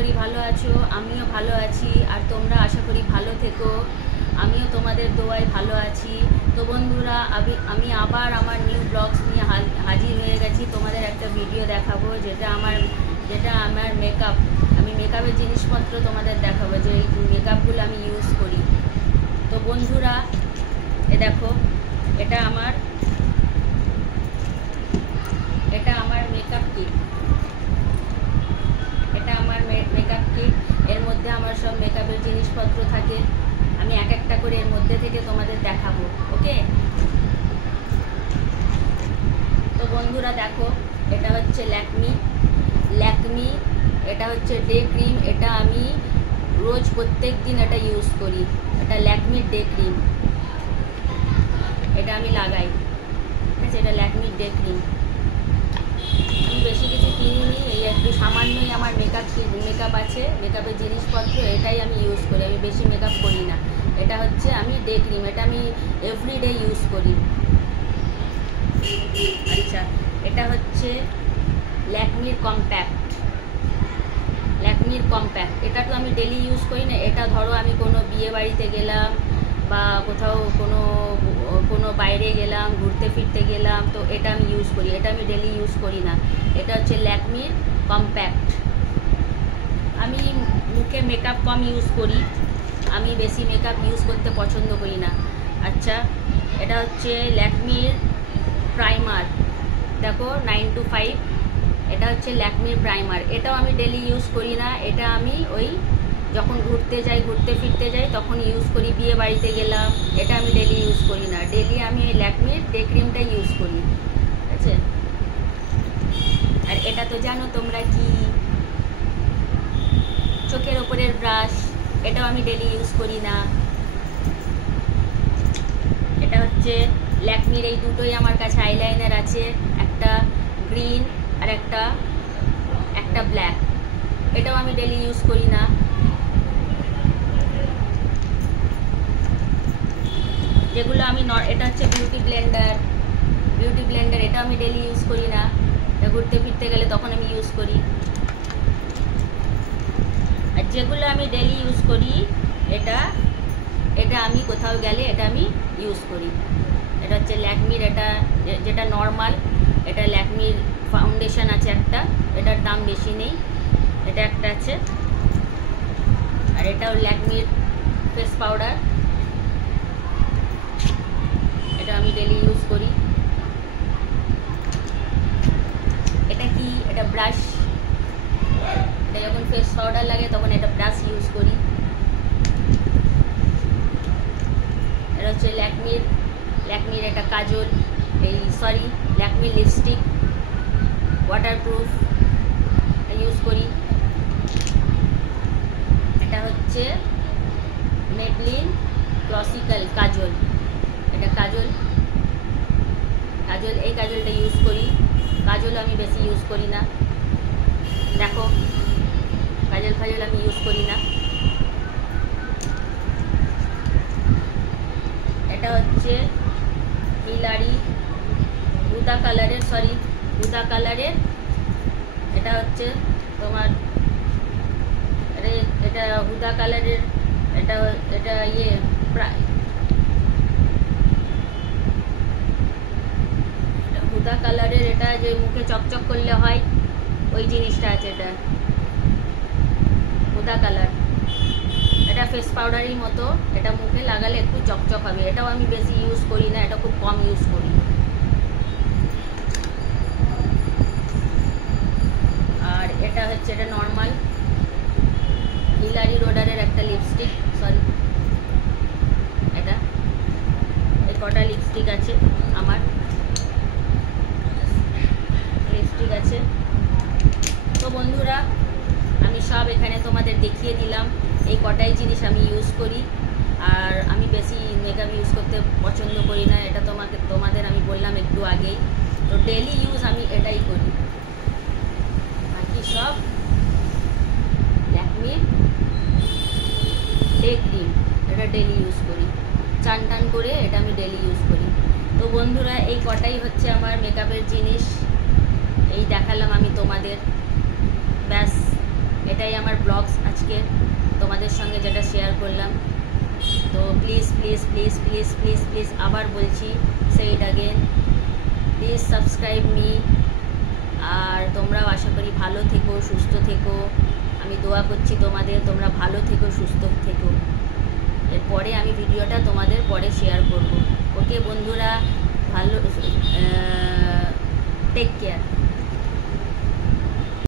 করি ভালো আছো, আমিও ভালো আছি। আর তোমরা আশা করি ভালো থেকো। আমিও তোমাদের দোয়ায় ভালো আছি। তো বন্ধুরা, আমি আবার আমার নিউ ব্লগস নিয়ে হাজির হয়ে গেছি। তোমাদের একটা ভিডিও দেখাবো যেটা আমার মেকআপ। আমি মেকআপের জিনিসপত্র তোমাদের দেখাবো, যে এই মেকআপগুলো আমি ইউজ করি। তো বন্ধুরা, এ দেখো, এটা আমার মেকআপ কিট। এটা আমার মেকআপ কিট। এর মধ্যে আমার সব মেকআপের জিনিসপত্র থাকে। আমি এক একটা করে এর মধ্যে থেকে তোমাদের দেখাবো, ওকে? তো বন্ধুরা দেখো, এটা হচ্ছে ল্যাকমি। এটা হচ্ছে ডে ক্রিম। এটা আমি রোজ প্রত্যেক দিন এটা ইউজ করি। এটা ল্যাকমির ডে ক্রিম, এটা আমি লাগাই। ঠিক আছে, এটা ল্যাকমির ডে ক্রিম। আমি বেশি কিছু কিনিনি, এই একটু সামান্যই আমার মেকআপ আছে, মেকআপের জিনিসপত্র। এটাই আমি ইউজ করি, আমি বেশি মেকআপ করি না। এটা হচ্ছে আমি ডে ক্রিম, এটা আমি এভরিডে ইউজ করি। আচ্ছা, এটা হচ্ছে ল্যাকমির কম্প্যাক্ট। এটা তো আমি ডেলি ইউজ করি না। এটা ধরো আমি কোনো বিয়ে বাড়িতে গেলাম বা কোথাও কোনো বাইরে গেলাম, ঘুরতে ফিরতে গেলাম, তো এটা আমি ইউজ করি। এটা আমি ডেলি ইউজ করি না। এটা হচ্ছে ল্যাকমির কম্প্যাক্ট। আমি মুখে মেকআপ কম ইউজ করি, আমি বেশি মেকআপ ইউজ করতে পছন্দ করি না। আচ্ছা, এটা হচ্ছে ল্যাকমির প্রাইমার। দেখো 925, এটা হচ্ছে ল্যাকমির প্রাইমার। এটাও আমি ডেলি ইউজ করি না। এটা আমি ওই যখন ঘুরতে ফিরতে যাই তখন ইউজ করি, বিয়ে বাড়িতে গেলাম। এটা আমি ডেলি ইউজ করি না। ডেলি আমি ওই ল্যাকমির ডে ক্রিমটা ইউজ করি। ঠিক আছে, আর এটা তো জানো তোমরা কি, চোখের ওপরের ব্রাশ। এটাও আমি ডেলি ইউজ করি না। এটা হচ্ছে ল্যাকমির, এই দুটোই আমার কাছে আইলাইনার আছে, একটা গ্রিন আর একটা ব্ল্যাক। এটাও আমি ডেলি ইউজ করি না। যেগুলো আমি এটা হচ্ছে বিউটি ব্লেন্ডার। এটা আমি ডেলি ইউজ করি না, ঘুরতে ফিরতে গেলে তখন আমি ইউজ করি। আর যেগুলো আমি ডেলি ইউজ করি, এটা আমি কোথাও গেলে এটা আমি ইউজ করি। এটা হচ্ছে ল্যাকমির, এটা যেটা নর্মাল। এটা ল্যাকমির ফাউন্ডেশন আছে একটা, এটার দাম বেশি নেই। এটা একটা আছে, আর এটাও ল্যাকমির ফেস পাউডার। এটা আমি ডেলি ইউজ করি। এটা কি, এটা ব্রাশ। এটা যখন ফেস পাউডার লাগে তখন এটা ব্রাশ ইউজ করি। এটা হচ্ছে ল্যাকমির এটা কাজল, ল্যাকমির লিপস্টিক ওয়াটারপ্রুফ ইউজ করি। এটা হচ্ছে মেবলিন ক্লাসিক্যাল কাজল। এটা কাজল, এই কাজলটা ইউজ করি। কাজল আমি বেশি ইউজ করি না। দেখো, কাজল আমি ইউজ করি না। এটা হচ্ছে হিলারি হুদা কালারের। এটা হচ্ছে তোমার এটা হুদা কালারের। এটা হুদা কালারের। এটা যে মুখে চকচক করলে হয় ওই জিনিসটা আছে, এটা হুদা কালার। এটা ফেস পাউডারের মতো, এটা মুখে লাগালে একটু চকচক হবে। এটাও আমি বেশি ইউজ করি না, এটা খুব কম ইউজ করি। আর এটা হচ্ছে, এটা নর্মাল হিলারি রোডারের একটা লিপস্টিক। এটা এই কটা লিপস্টিক আছে আমার, লিপস্টিক আছে। তো বন্ধুরা, আমি সব এখানে তোমাদের দেখিয়ে দিলাম। এই কটাই জিনিস আমি ইউজ করি। আর আমি বেশি মেকআপ ইউজ করতে পছন্দ করি না, এটা তোমাদের আমি বললাম একটু আগেই। তো ডেলি ইউজ আমি এটাই করি। বাকি সব ল্যাকমির ডে ক্রিম, এটা ডেলি ইউজ করি। চান টান করে এটা আমি ডেলি ইউজ করি। তো বন্ধুরা, এই কটাই হচ্ছে আমার মেকআপের জিনিস, এই দেখালাম আমি তোমাদের। ব্যাস, এটা এটাই আমার ব্লগস আজকে তোমাদের সঙ্গে যেটা শেয়ার করলাম। তো please please please please please please আবার বলছি, say it again, please subscribe me. আর তোমরাও আশা করি ভালো থেকো, সুস্থ থেকো। আমি দোয়া করছি তোমাদের, তোমরা ভালো থেকো, সুস্থ থেকো। এরপরে আমি ভিডিওটা তোমাদের পরে শেয়ার করব। ওকে বন্ধুরা, ভালো, টেক কেয়ার।